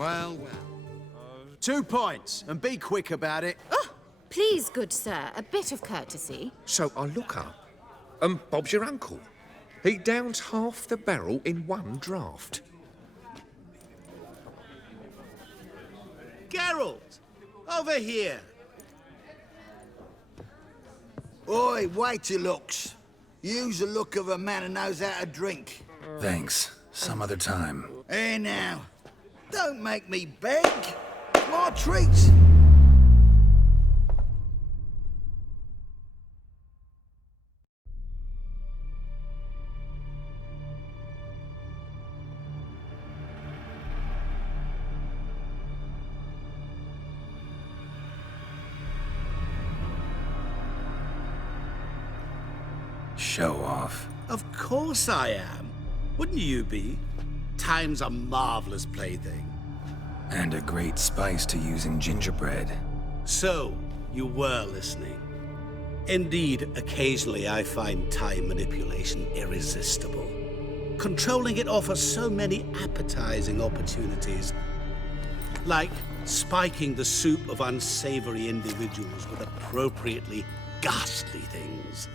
Well. 2 points, and be quick about it. Oh, please, good sir, a bit of courtesy. So I look up, and Bob's your uncle. He downs half the barrel in one draught. Geralt! Over here! Oi, wait your looks. Use the look of a man who knows how to drink. Thanks. Some other time. Here now. Don't make me beg. My treat. Show off. Of course I am. Wouldn't you be? Time's a marvelous plaything. And a great spice to use in gingerbread. So, you were listening. Indeed, occasionally I find time manipulation irresistible. Controlling it offers so many appetizing opportunities. Like spiking the soup of unsavory individuals with appropriately ghastly things.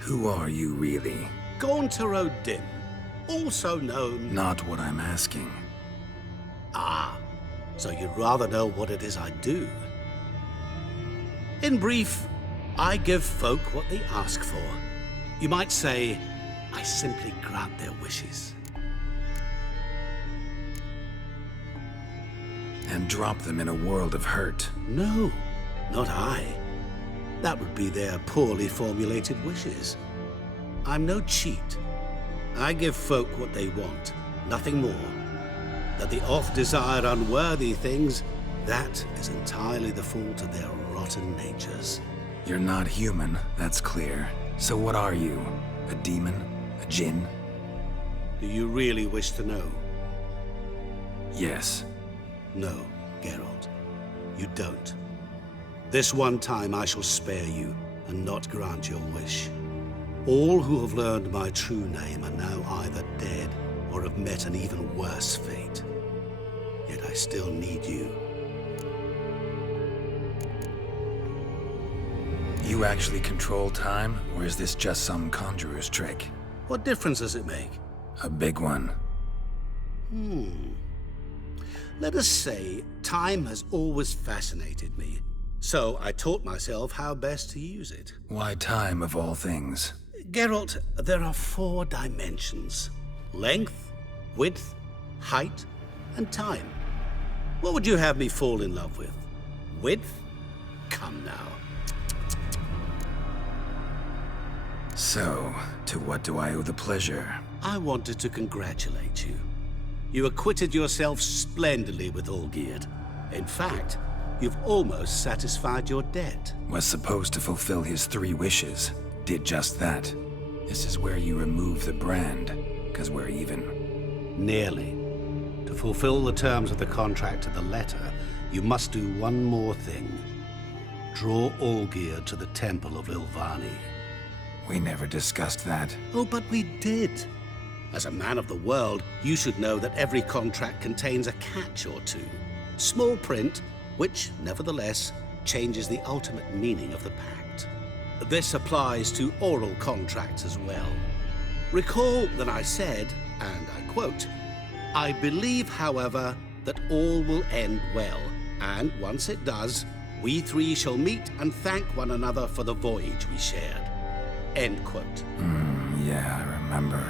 Who are you, really? Gaunter O'Dim, also known... Not what I'm asking. Ah, so you'd rather know what it is I do. In brief, I give folk what they ask for. You might say, I simply grant their wishes. And drop them in a world of hurt. No, not I. That would be their poorly formulated wishes. I'm no cheat. I give folk what they want, nothing more. That they oft desire unworthy things, that is entirely the fault of their rotten natures. You're not human, that's clear. So what are you? A demon? A djinn? Do you really wish to know? Yes. No, Geralt. You don't. This one time I shall spare you, and not grant your wish. All who have learned my true name are now either dead, or have met an even worse fate. Yet I still need you. You actually control time, or is this just some conjurer's trick? What difference does it make? A big one. Let us say, time has always fascinated me. So I taught myself how best to use it. Why time, of all things? Geralt, there are 4 dimensions. Length, width, height, and time. What would you have me fall in love with? Width? Come now. So, to what do I owe the pleasure? I wanted to congratulate you. You acquitted yourself splendidly with Olgierd. In fact, you've almost satisfied your debt. Was supposed to fulfill his 3 wishes. Did just that. This is where you remove the brand, 'cause we're even. Nearly. To fulfill the terms of the contract to the letter, you must do one more thing. Draw Olgierd to the Temple of Ilvani. We never discussed that. Oh, but we did. As a man of the world, you should know that every contract contains a catch or two. Small print, which, nevertheless, changes the ultimate meaning of the pact. This applies to oral contracts as well. Recall that I said, and I quote, "I believe, however, that all will end well, and once it does, we 3 shall meet and thank one another for the voyage we shared." End quote. Yeah, I remember.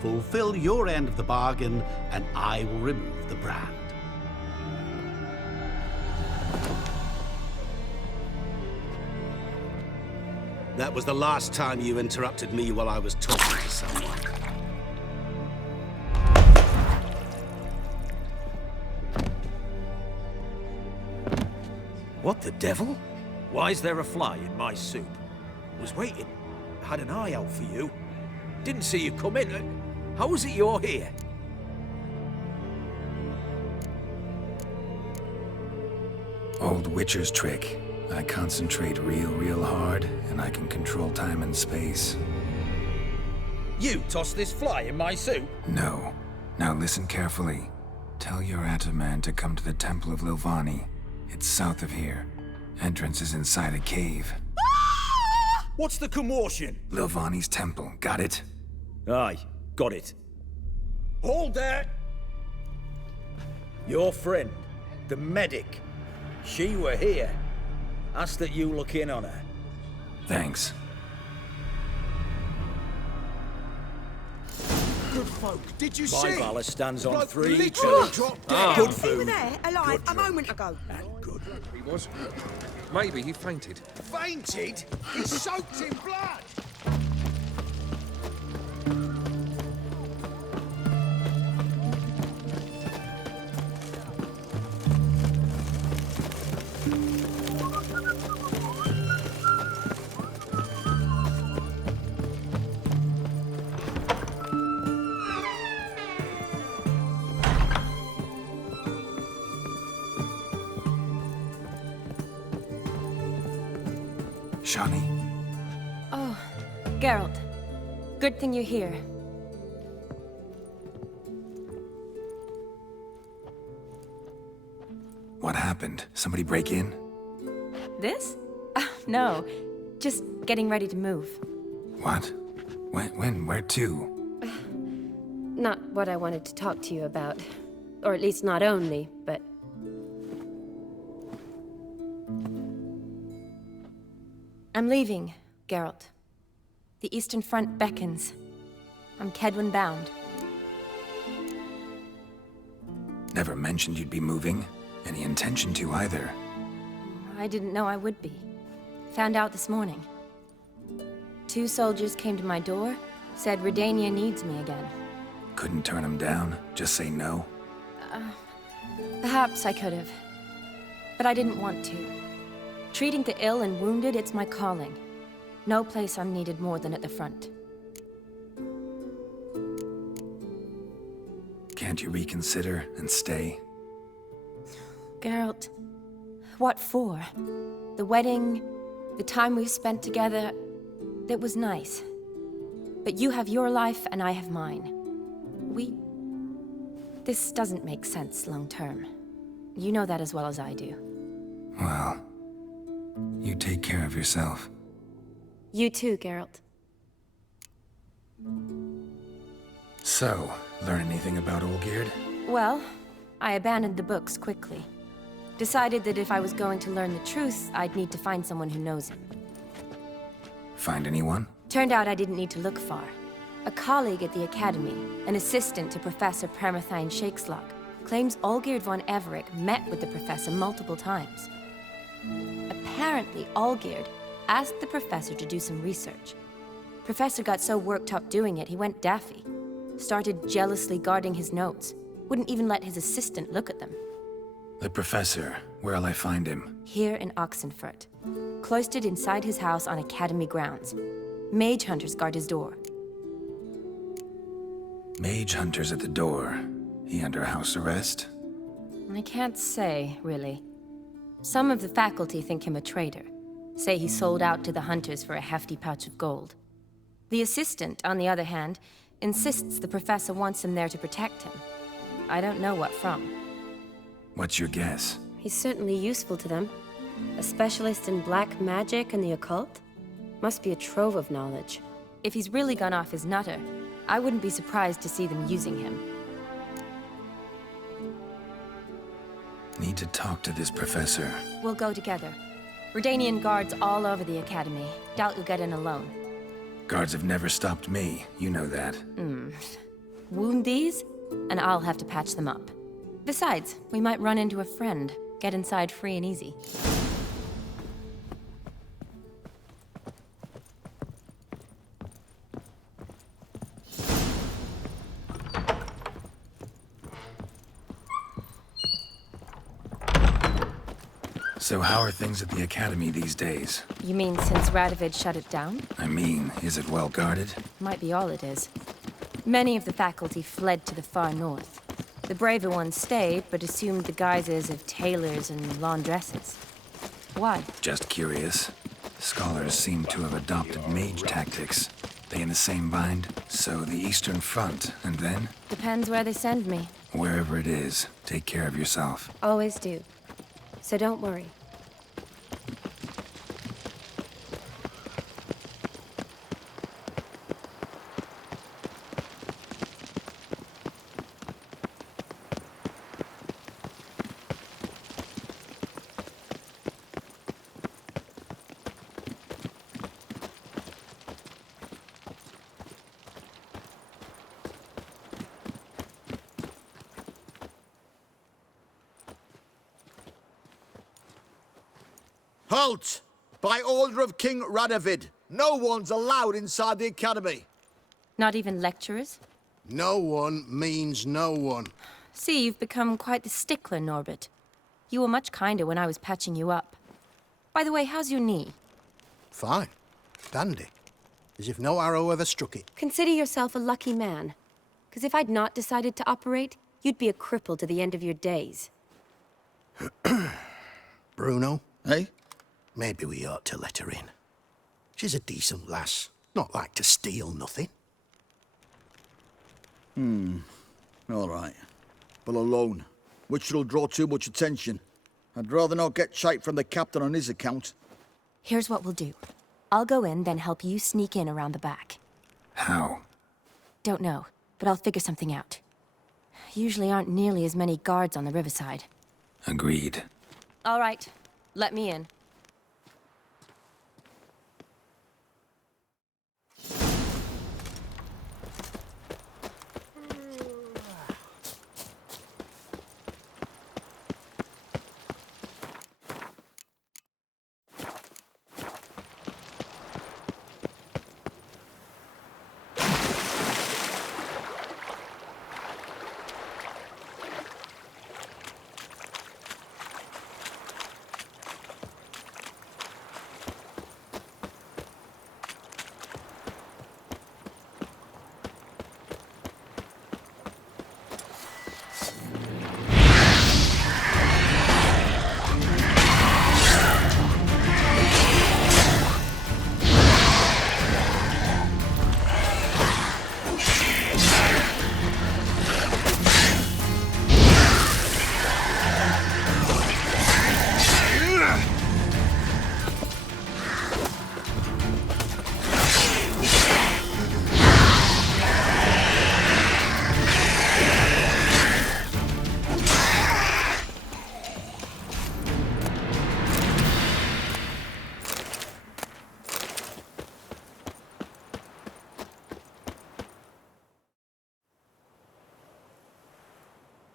Fulfill your end of the bargain, and I will remove the brand. That was the last time you interrupted me while I was talking to someone. What the devil? Why is there a fly in my soup? Was waiting. Had an eye out for you. Didn't see you come in. How is it you're here? Old Witcher's trick. I concentrate real hard, and I can control time and space. You tossed this fly in my soup? No. Now listen carefully. Tell your Ataman to come to the Temple of Lilvani. It's south of here. Entrance is inside a cave. What's the commotion? Lilvani's temple, got it? Aye, got it. Hold there! Your friend, the medic, she were here. Ask that you look in on her. Thanks. Good folk, did you My see? valor stands on Bloke 3 literally pillars. dropped dead. Good They were food. there, alive, a moment ago. And good. He was. Maybe he fainted. Fainted? He's soaked in blood! Shani? Oh, Geralt. Good thing you're here. What happened? Somebody break in? This? No. Just getting ready to move. What? When? Where to? Not what I wanted to talk to you about. Or at least not only, but... I'm leaving, Geralt. The Eastern Front beckons. I'm Kedwin bound. Never mentioned you'd be moving. Any intention to either. I didn't know I would be. Found out this morning. 2 soldiers came to my door, said Redania needs me again. Couldn't turn him down? Just say no? Perhaps I could have. But I didn't want to. Treating the ill and wounded, it's my calling. No place I'm needed more than at the front. Can't you reconsider and stay? Geralt, what for? The wedding, the time we've spent together, it was nice. But you have your life and I have mine. This doesn't make sense long term. You know that as well as I do. Well, you take care of yourself. You too, Geralt. So, learn anything about Olgierd? Well, I abandoned the books quickly. Decided that if I was going to learn the truth, I'd need to find someone who knows him. Find anyone? Turned out I didn't need to look far. A colleague at the Academy, an assistant to Professor Permathine Shakeslog, claims Olgierd von Everec met with the professor multiple times. Apparently, Olgierd asked the professor to do some research. Professor got so worked up doing it, he went daffy. Started jealously guarding his notes. Wouldn't even let his assistant look at them. The professor. Where'll I find him? Here in Oxenfurt. Cloistered inside his house on Academy grounds. Mage hunters guard his door. Mage hunters at the door. He under house arrest? I can't say, really. Some of the faculty think him a traitor. Say he sold out to the hunters for a hefty pouch of gold. The assistant, on the other hand, insists the professor wants him there to protect him. I don't know what from. What's your guess? He's certainly useful to them. A specialist in black magic and the occult? Must be a trove of knowledge. If he's really gone off his nutter, I wouldn't be surprised to see them using him. Need to talk to this professor. We'll go together. Redanian guards all over the Academy. Doubt you'll get in alone. Guards have never stopped me, you know that. Wound these, and I'll have to patch them up. Besides, we might run into a friend. Get inside free and easy. So how are things at the Academy these days? You mean since Radovid shut it down? I mean, is it well guarded? Might be all it is. Many of the faculty fled to the far north. The braver ones stayed, but assumed the guises of tailors and laundresses. Why? Just curious. Scholars seem to have adopted mage tactics. They in the same bind? So the Eastern Front, and then? Depends where they send me. Wherever it is, take care of yourself. Always do. So don't worry. Halt! By order of King Radovid, no one's allowed inside the academy. Not even lecturers? No one means no one. See, you've become quite the stickler, Norbert. You were much kinder when I was patching you up. By the way, how's your knee? Fine. Dandy. As if no arrow ever struck it. Consider yourself a lucky man. Because if I'd not decided to operate, you'd be a cripple to the end of your days. Bruno? Eh? Maybe we ought to let her in. She's a decent lass. Not like to steal nothing. All right. But alone, which will draw too much attention. I'd rather not get shite from the captain on his account. Here's what we'll do. I'll go in, then help you sneak in around the back. How? Don't know, but I'll figure something out. Usually aren't nearly as many guards on the riverside. Agreed. All right, let me in.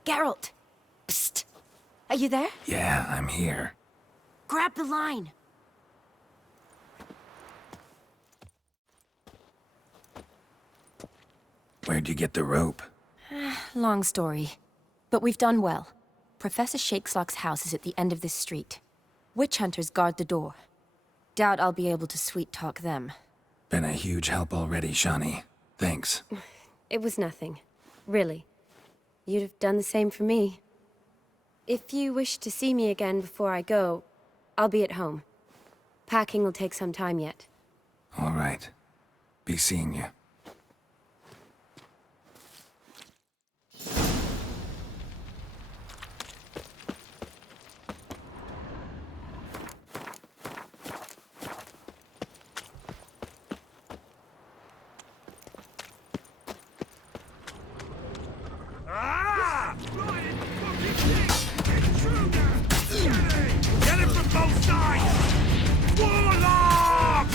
Geralt! Psst! Are you there? Yeah, I'm here. Grab the line! Where'd you get the rope? Long story. But we've done well. Professor Shakeslock's house is at the end of this street. Witch hunters guard the door. Doubt I'll be able to sweet-talk them. Been a huge help already, Shani. Thanks. It was nothing. Really. You'd have done the same for me. If you wish to see me again before I go, I'll be at home. Packing will take some time yet. All right. Be seeing you. Get it from both sides! Warlock!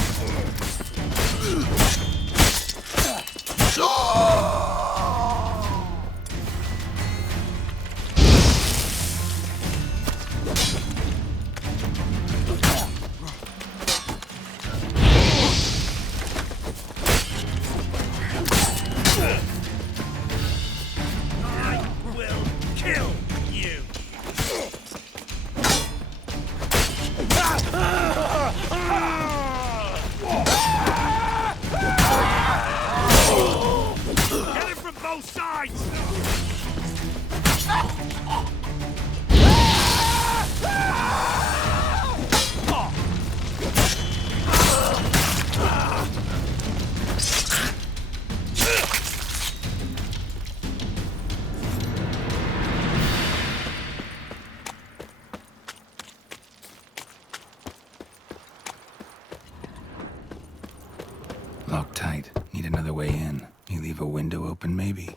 open, maybe.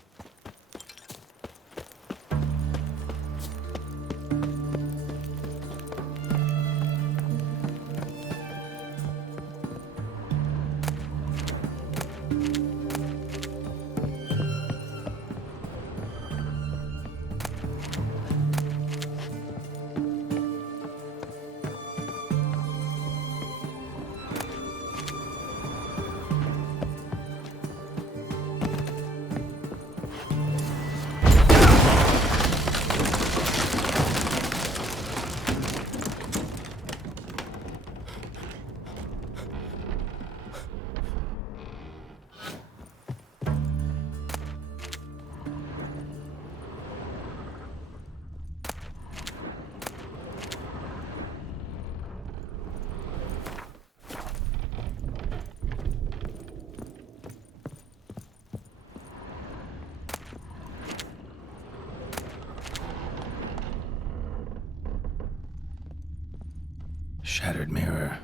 Shattered mirror.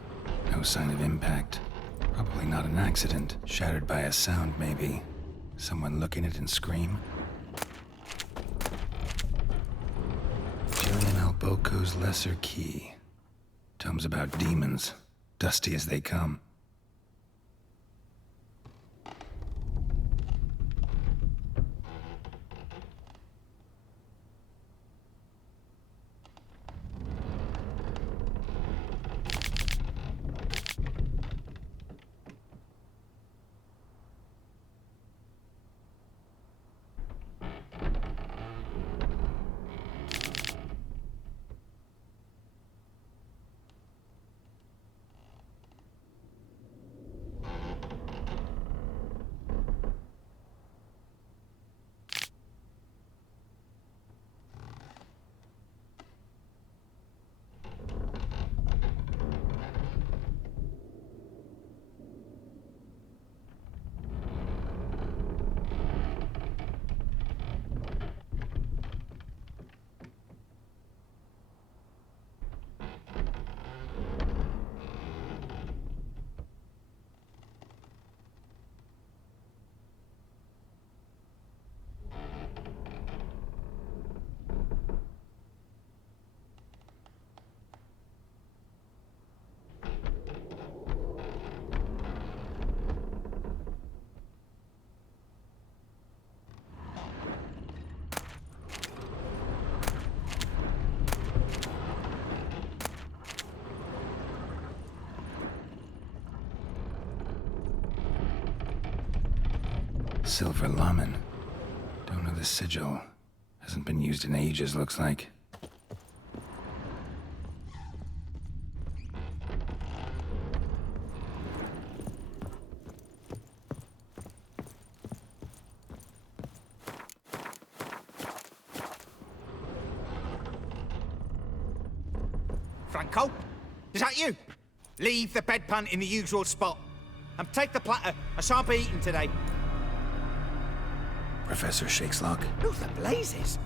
No sign of impact. Probably not an accident. Shattered by a sound, maybe. Someone look in it and scream. Julian Alboco's Lesser Key. Tomes about demons. Dusty as they come. Silver Lamen. Don't know the sigil. Hasn't been used in ages, looks like. Franco? Is that you? Leave the bedpan in the usual spot. And take the platter. I shan't be eating today. Professor Shakeslock? Who the blazes?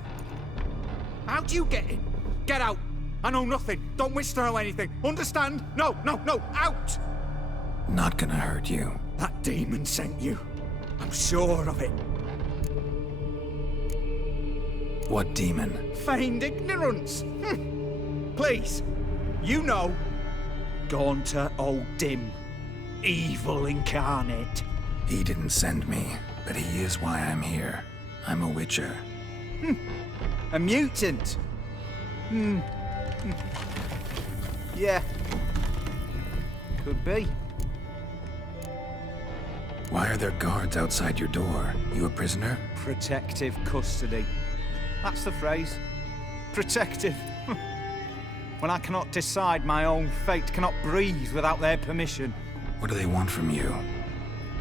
How do you get in? Get out. I know nothing. Don't wish to know anything. Understand? No, out! Not gonna hurt you. That demon sent you. I'm sure of it. What demon? Feigned ignorance. Please. You know. Gaunter O'Dim. Evil incarnate. He didn't send me, but he is why I'm here. I'm a witcher. A mutant. Yeah. Could be. Why are there guards outside your door? You a prisoner? Protective custody. That's the phrase. Protective. When I cannot decide my own fate, cannot breathe without their permission. What do they want from you?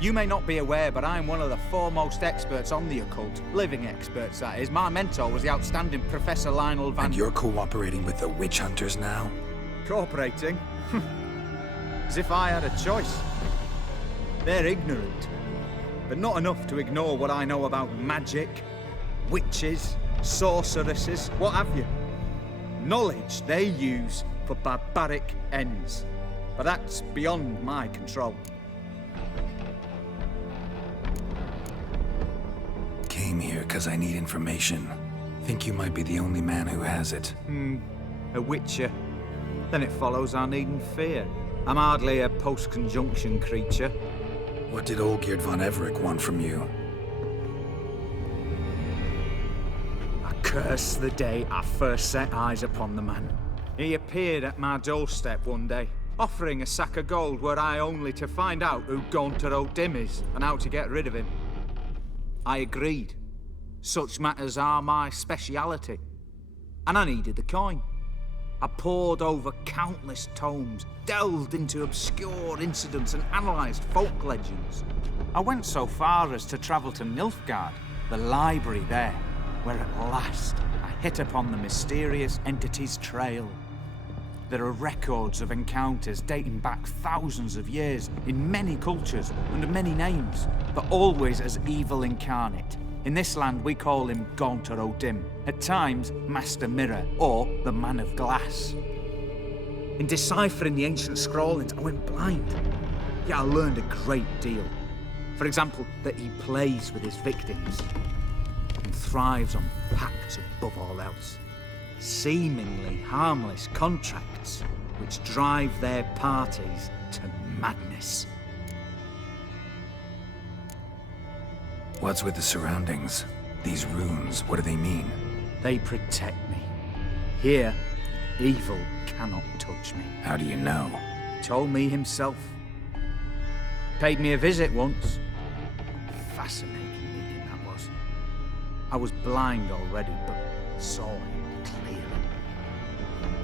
You may not be aware, but I am one of the foremost experts on the occult. Living experts, that is. My mentor was the outstanding Professor Lionel Van... And you're cooperating with the witch hunters now? Cooperating? As if I had a choice. They're ignorant, but not enough to ignore what I know about magic, witches, sorceresses, what have you. Knowledge they use for barbaric ends. But that's beyond my control. came here because I need information. Think you might be the only man who has it. A witcher. Then it follows I needn't fear. I'm hardly a post-conjunction creature. What did Olgierd von Everec want from you? I curse the day I first set eyes upon the man. He appeared at my doorstep one day, offering a sack of gold were I only to find out who Gaunter O'Dim is and how to get rid of him. I agreed. Such matters are my speciality. And I needed the coin. I pored over countless tomes, delved into obscure incidents and analysed folk legends. I went so far as to travel to Nilfgaard, the library there, where at last I hit upon the mysterious entity's trail. There are records of encounters dating back thousands of years in many cultures under many names, but always as evil incarnate. In this land, we call him Gaunter O'Dim, at times Master Mirror, or the Man of Glass. In deciphering the ancient scrawlings, I went blind. Yet I learned a great deal. For example, that he plays with his victims and thrives on pacts above all else. Seemingly harmless contracts which drive their parties to madness. What's with the surroundings? These runes, what do they mean? They protect me. Here, evil cannot touch me. How do you know? Told me himself. Paid me a visit once. Fascinating meeting that was. I was blind already, but saw him clearly.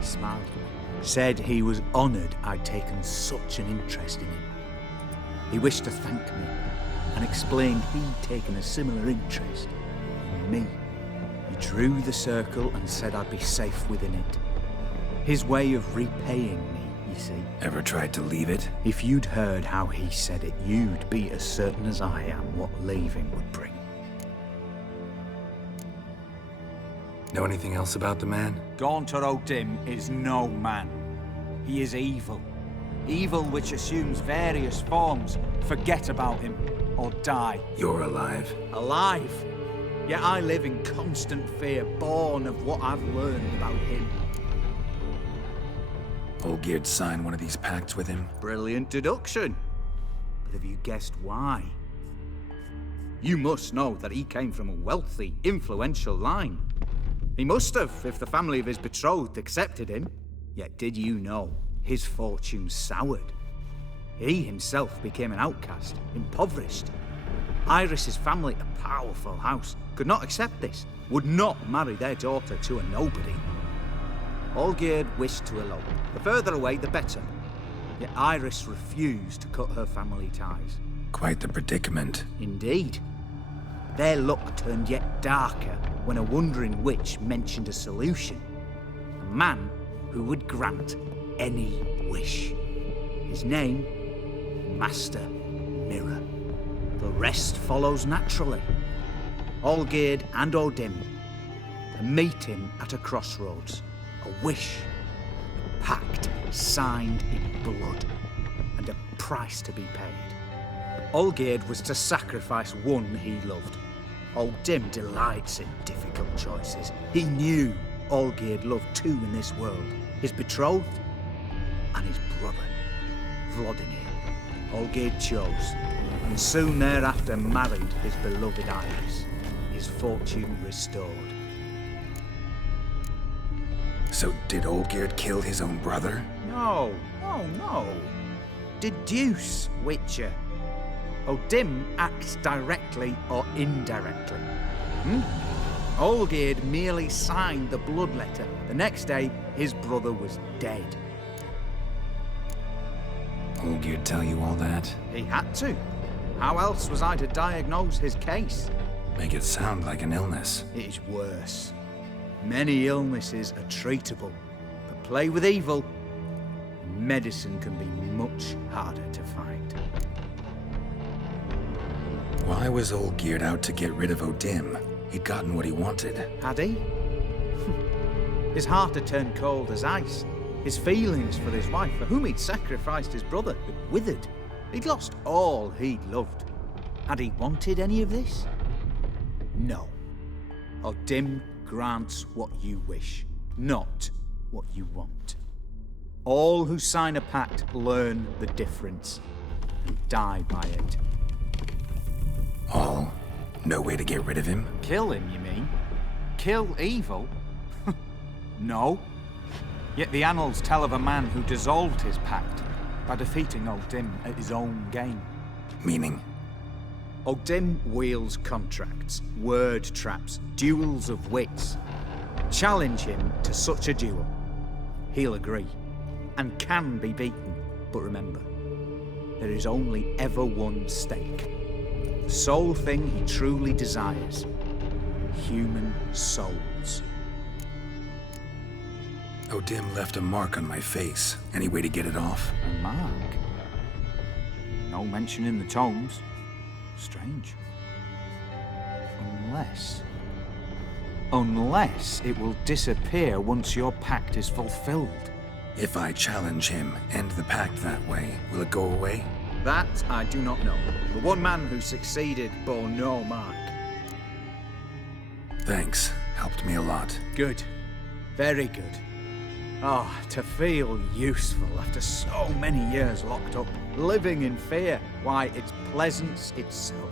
He smiled at me. Said he was honoured I'd taken such an interest in him. He wished to thank me and explained he'd taken a similar interest in me. He drew the circle and said I'd be safe within it. His way of repaying me, you see. Ever tried to leave it? If you'd heard how he said it, you'd be as certain as I am what leaving would bring. Know anything else about the man? Gaunter O'Dim is no man. He is evil. Evil which assumes various forms. Forget about him, or die. You're alive. Alive? Yet I live in constant fear, born of what I've learned about him. Olgierd signed one of these pacts with him? Brilliant deduction. But have you guessed why? You must know that he came from a wealthy, influential line. He must have, if the family of his betrothed accepted him. Yet did you know his fortune soured? He himself became an outcast, impoverished. Iris's family, a powerful house, could not accept this, would not marry their daughter to a nobody. Olgierd wished to elope. The further away, the better. Yet Iris refused to cut her family ties. Quite the predicament. Indeed. Their luck turned yet darker when a wandering witch mentioned a solution. A man who would grant any wish. His name, Master Mirror. The rest follows naturally. Olgierd and O'Dim, a meeting at a crossroads, a wish, a pact signed in blood, and a price to be paid. Olgierd was to sacrifice one he loved. O'Dim delights in difficult choices. He knew Olgierd loved two in this world, his betrothed and his brother, Vladimir. Olgierd chose, and soon thereafter married his beloved Iris, his fortune restored. So did Olgierd kill his own brother? No, no. Deduce, Witcher. O'Dim acts directly or indirectly. Olgierd merely signed the blood letter. The next day, his brother was dead. Olgierd tell you all that? He had to. How else was I to diagnose his case? Make it sound like an illness. It is worse. Many illnesses are treatable, but play with evil, medicine can be much harder to find. Why was Olgierd out to get rid of O'Dim? He'd gotten what he wanted. Had he? His heart had turned cold as ice. His feelings for his wife, for whom he'd sacrificed his brother, had withered. He'd lost all he'd loved. Had he wanted any of this? No. Odim grants what you wish, not what you want. All who sign a pact learn the difference and die by it. All? No way to get rid of him? Kill him, you mean? Kill evil? No. Yet the annals tell of a man who dissolved his pact by defeating Odim at his own game. Meaning? Odim wields contracts, word traps, duels of wits. Challenge him to such a duel. He'll agree, and can be beaten. But remember, there is only ever one stake. The sole thing he truly desires. Human souls. Odim left a mark on my face. Any way to get it off? A mark? No mention in the tomes. Strange. Unless it will disappear once your pact is fulfilled. If I challenge him, end the pact that way, will it go away? That I do not know. The one man who succeeded bore no mark. Thanks. Helped me a lot. Good. Very good. Ah, to feel useful after so many years locked up, living in fear. Why, it's pleasance itself.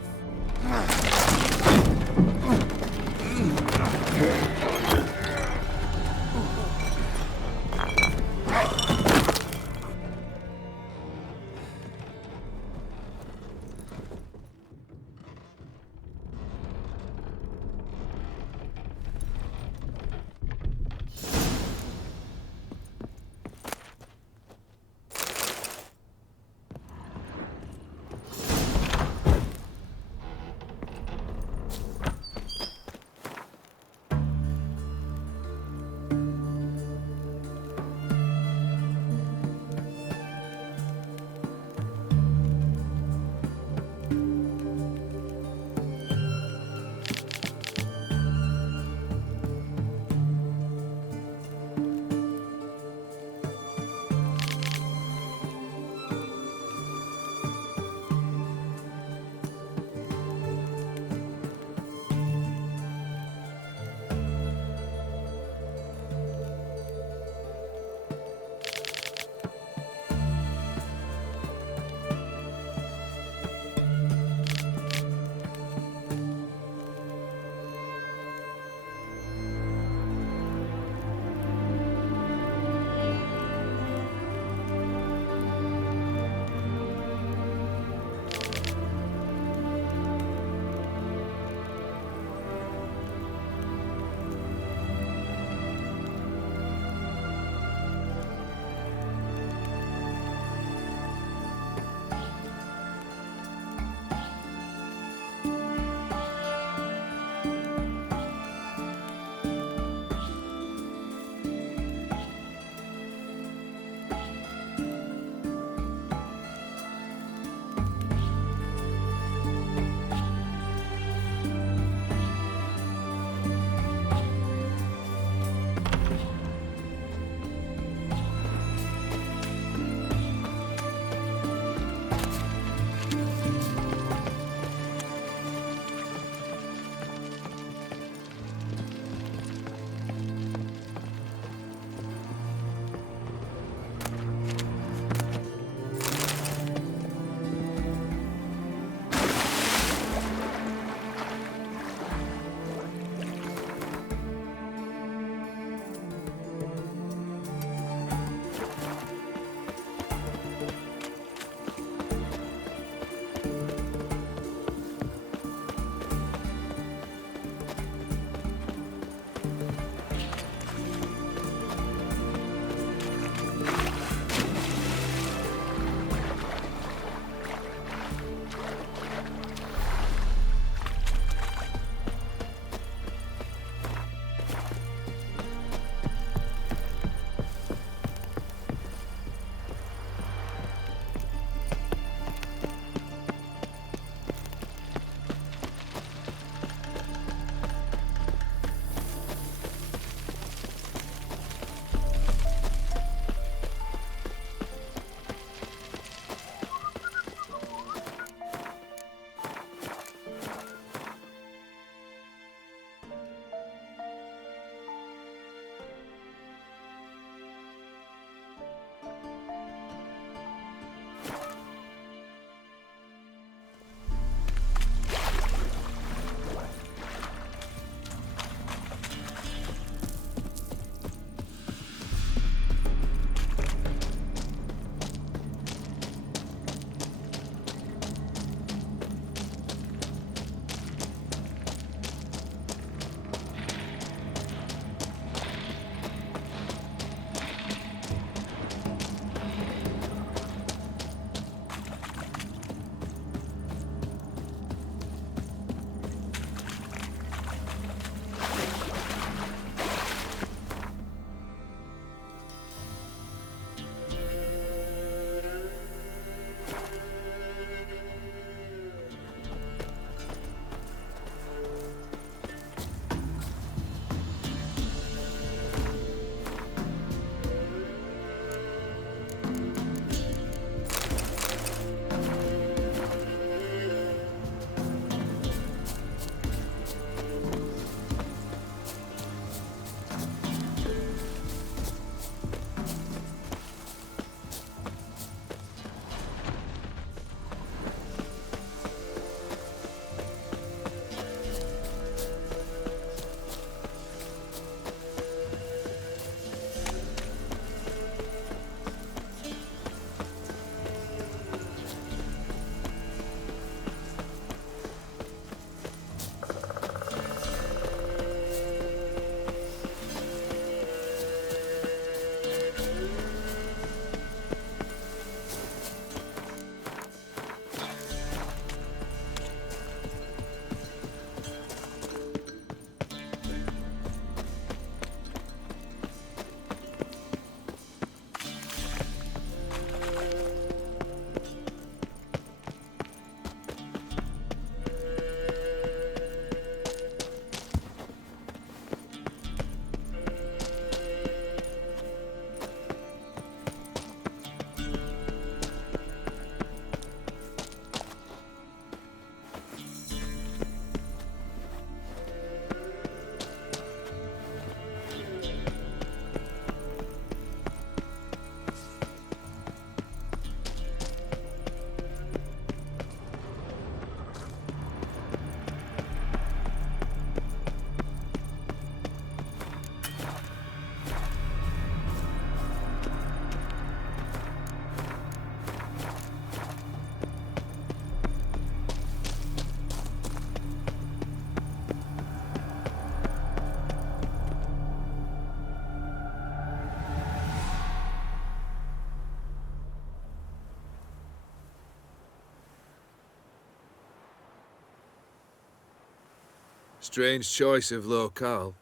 Strange choice of locale.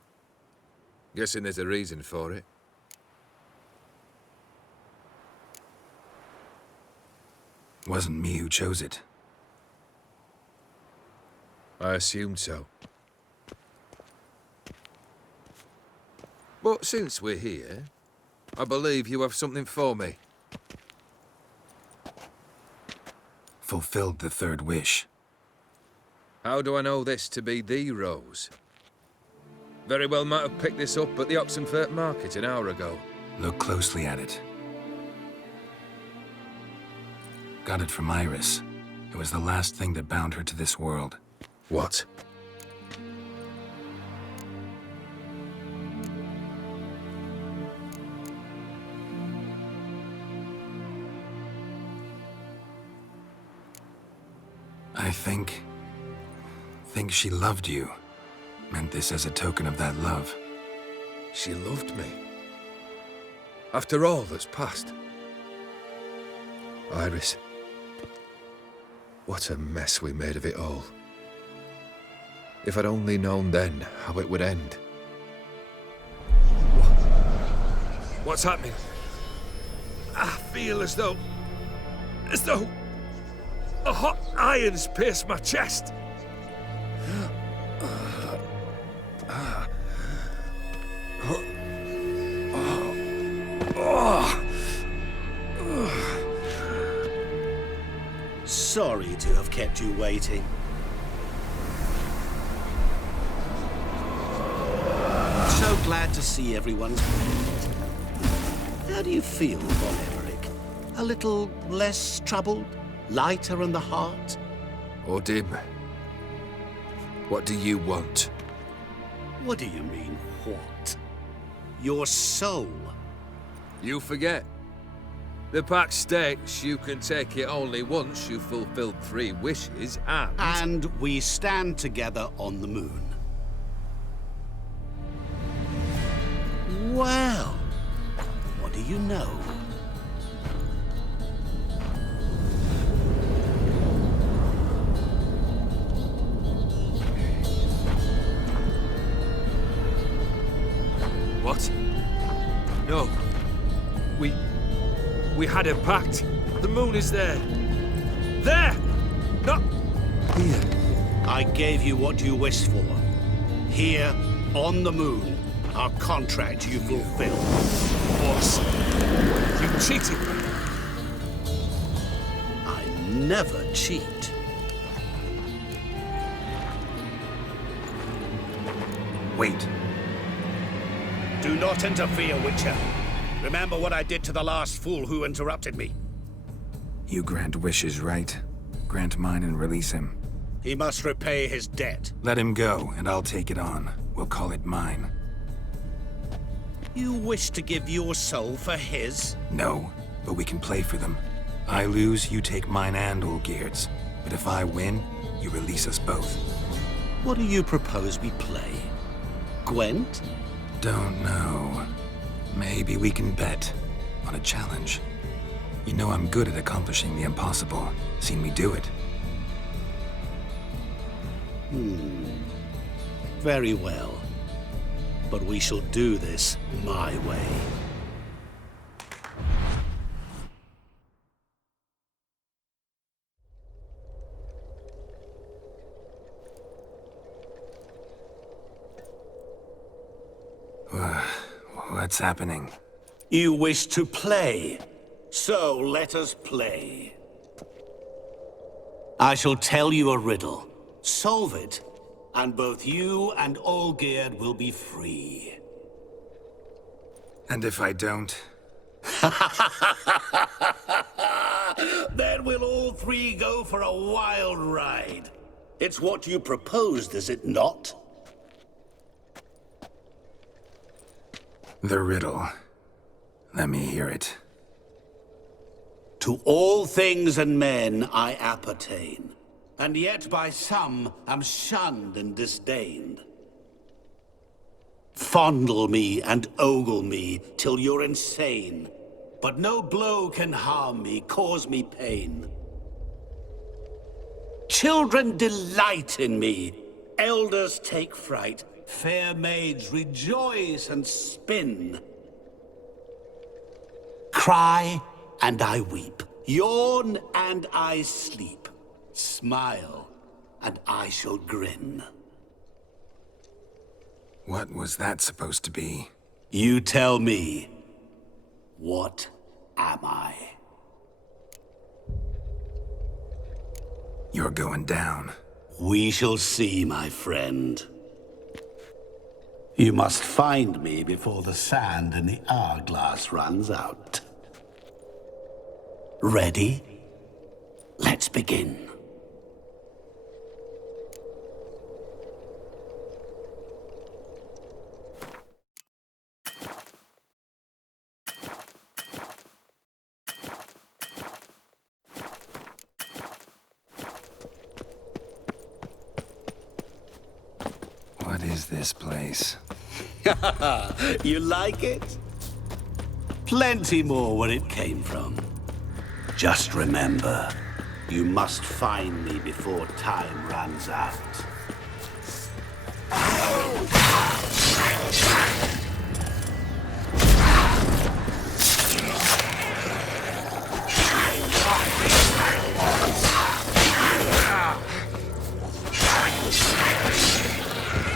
Guessing there's a reason for it. Wasn't me who chose it. I assumed so. But since we're here, I believe you have something for me. Fulfilled the third wish. How do I know this to be the rose? Very well might have picked this up at the Oxenfurt market an hour ago. Look closely at it. Got it from Iris. It was the last thing that bound her to this world. What? I think she loved you. Meant this as a token of that love. She loved me. After all that's passed. Iris. What a mess we made of it all. If I'd only known then how it would end. What's happening? I feel as though a hot iron's pierced my chest. Sorry to have kept you waiting. So glad to see everyone's made. How do you feel, Von Emmerich? A little less troubled? Lighter in the heart? Odim, what do you want? What do you mean, what? Your soul. You forget. The pact states you can take it only once you've fulfilled 3 wishes and... And we stand together on the moon. Well, what do you know? What? No. We had a pact. The moon is there. There! Not here. I gave you what you wished for. Here, on the moon, our contract you fulfilled. Boss, you cheated me. I never cheat. Wait. Do not interfere, Witcher. Remember what I did to the last fool who interrupted me. You grant wishes, right? Grant mine and release him. He must repay his debt. Let him go, and I'll take it on. We'll call it mine. You wish to give your soul for his? No, but we can play for them. I lose, you take mine and Olgierd's. But if I win, you release us both. What do you propose we play? Gwent? Don't know. Maybe we can bet on a challenge. You know I'm good at accomplishing the impossible. Seen me do it. Very well. But we shall do this my way. What's happening? You wish to play, so let us play. I shall tell you a riddle. Solve it, and both you and Olgierd will be free. And if I don't? Then we'll all 3 go for a wild ride. It's what you proposed, is it not? The riddle. Let me hear it. To all things and men I appertain, and yet by some am shunned and disdained. Fondle me and ogle me till you're insane, but no blow can harm me, cause me pain. Children delight in me, elders take fright, fair maids rejoice and spin. Cry, and I weep. Yawn, and I sleep. Smile, and I shall grin. What was that supposed to be? You tell me, what am I? You're going down. We shall see, my friend. You must find me before the sand in the hourglass runs out. Ready? Let's begin. What is this place? You like it? Plenty more where it came from. Just remember, you must find me before time runs out.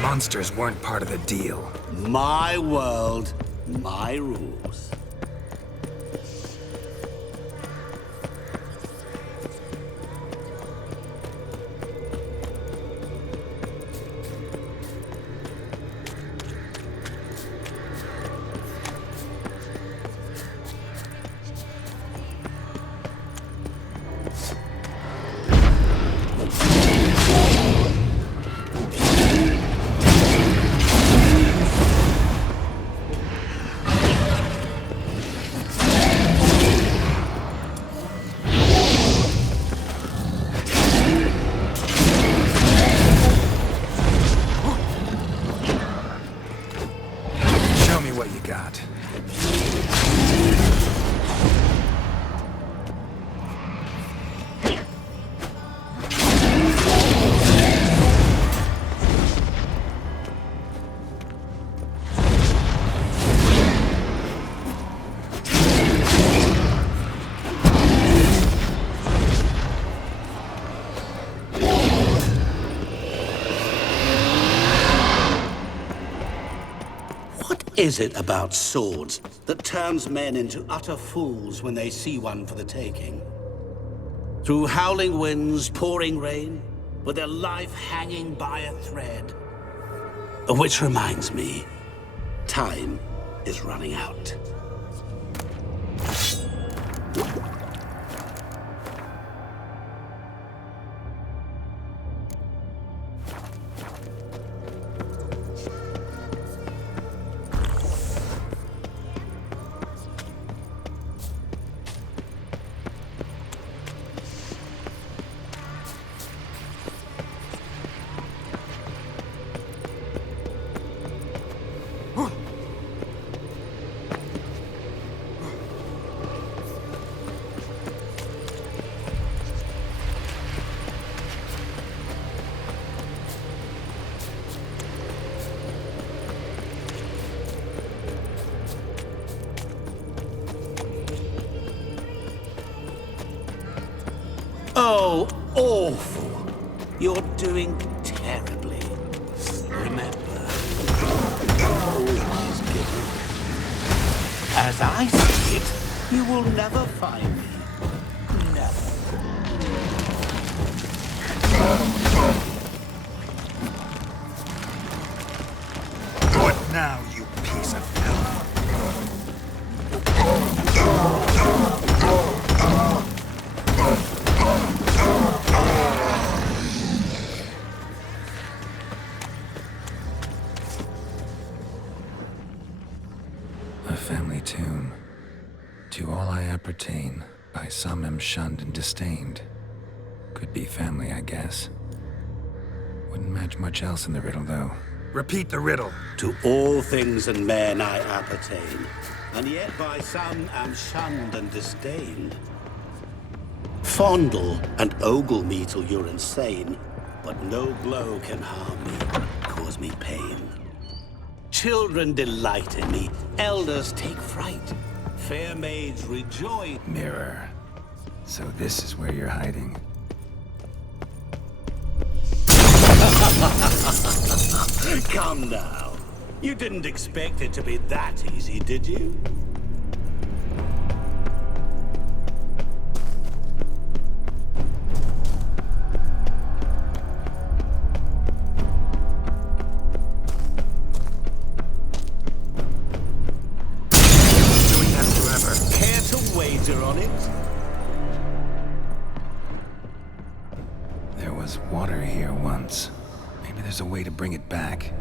Monsters weren't part of the deal. My world, my rules. Show me what you got. What is it about swords that turns men into utter fools when they see one for the taking? Through howling winds, pouring rain, with their life hanging by a thread. Which reminds me, time is running out. Oh, awful. You're doing terribly. Remember, always give. As I see it, you will never find me. Never. What now, you piece of filth? A family tomb. To all I appertain, by some am shunned and disdained. Could be family, I guess. Wouldn't match much else in the riddle, though. Repeat the riddle. To all things and men I appertain, and yet by some am shunned and disdained. Fondle and ogle me till you're insane, but no blow can harm me, cause me pain. Children delight in me, elders take fright. Fair maids rejoice. Mirror. So this is where you're hiding. Come now. You didn't expect it to be that easy, did you? Doing that forever. Care to wager on it? There was water here once. Maybe there's a way to bring it back.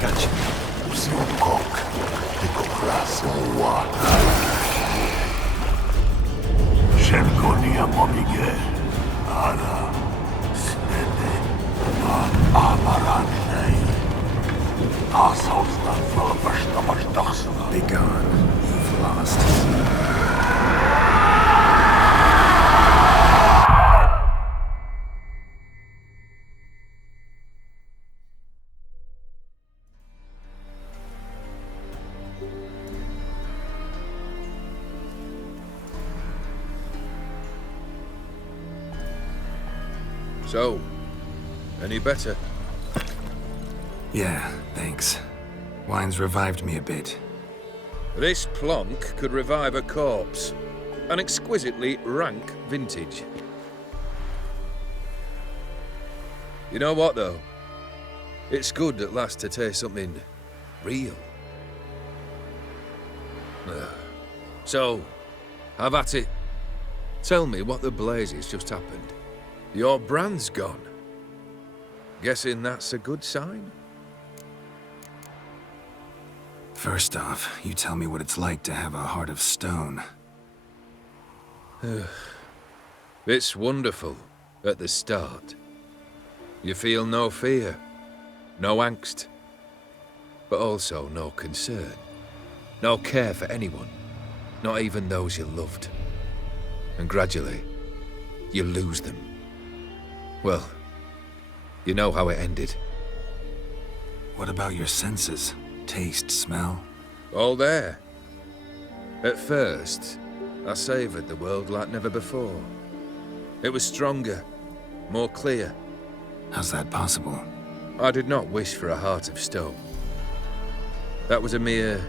Gotcha. Be gone. You've lost. So, any better? Yeah, thanks. Wine's revived me a bit. This plonk could revive a corpse. An exquisitely rank vintage. You know what, though? It's good at last to taste something real. So, have at it. Tell me what the blazes just happened. Your brand's gone. Guessing that's a good sign? First off, you tell me what it's like to have a heart of stone. It's wonderful at the start. You feel no fear, no angst, but also no concern, no care for anyone, not even those you loved. And gradually, you lose them. Well, you know how it ended. What about your senses? Taste, smell? All there. At first, I savoured the world like never before. It was stronger, more clear. How's that possible? I did not wish for a heart of stone. That was a mere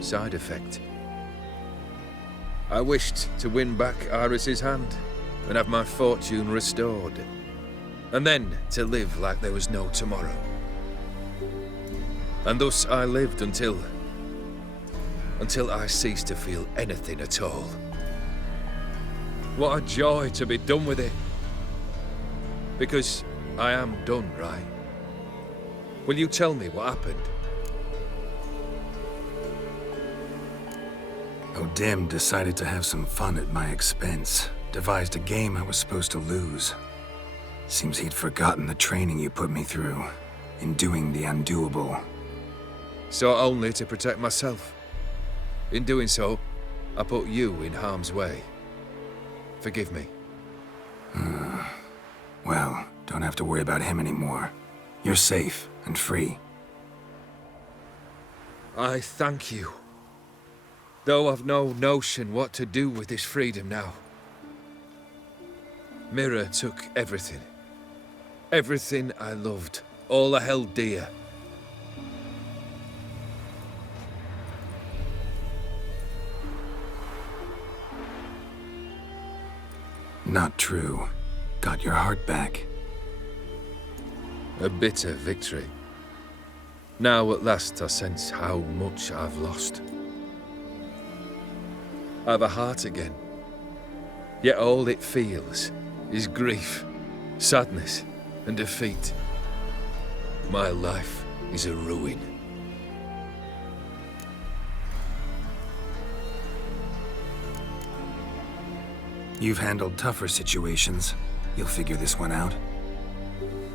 side effect. I wished to win back Iris's hand and have my fortune restored. And then to live like there was no tomorrow. And thus I lived until I ceased to feel anything at all. What a joy to be done with it. Because I am done, right? Will you tell me what happened? O'Dim decided to have some fun at my expense. Devised a game I was supposed to lose. Seems he'd forgotten the training you put me through in doing the undoable. So only to protect myself. In doing so, I put you in harm's way. Forgive me. Well, don't have to worry about him anymore. You're safe and free. I thank you. Though I've no notion what to do with this freedom now. Mirror took everything. Everything I loved. All I held dear. Not true. Got your heart back. A bitter victory. Now at last I sense how much I've lost. I've a heart again. Yet all it feels is grief, sadness, and defeat. My life is a ruin. You've handled tougher situations. You'll figure this one out.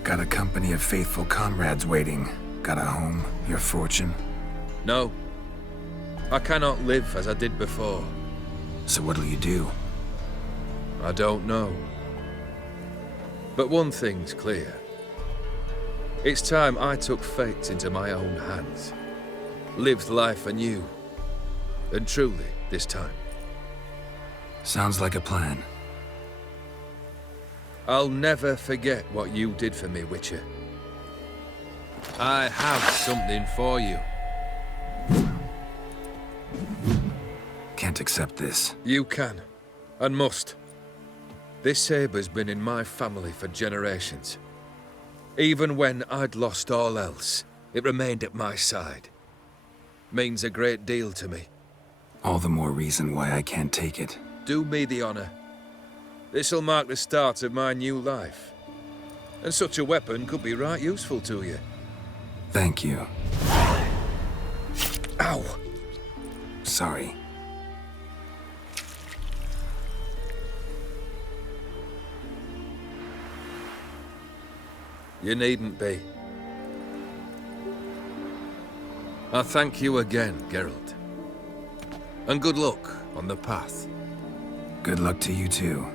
Got a company of faithful comrades waiting. Got a home, your fortune. No. I cannot live as I did before. So what'll you do? I don't know. But one thing's clear. It's time I took fate into my own hands. Lived life anew. And truly, this time. Sounds like a plan. I'll never forget what you did for me, Witcher. I have something for you. Can't accept this. You can, and must. This sabre's been in my family for generations. Even when I'd lost all else, it remained at my side. Means a great deal to me. All the more reason why I can't take it. Do me the honor. This'll mark the start of my new life. And such a weapon could be right useful to you. Thank you. Ow! Sorry. You needn't be. I thank you again, Geralt. And good luck on the path. Good luck to you too.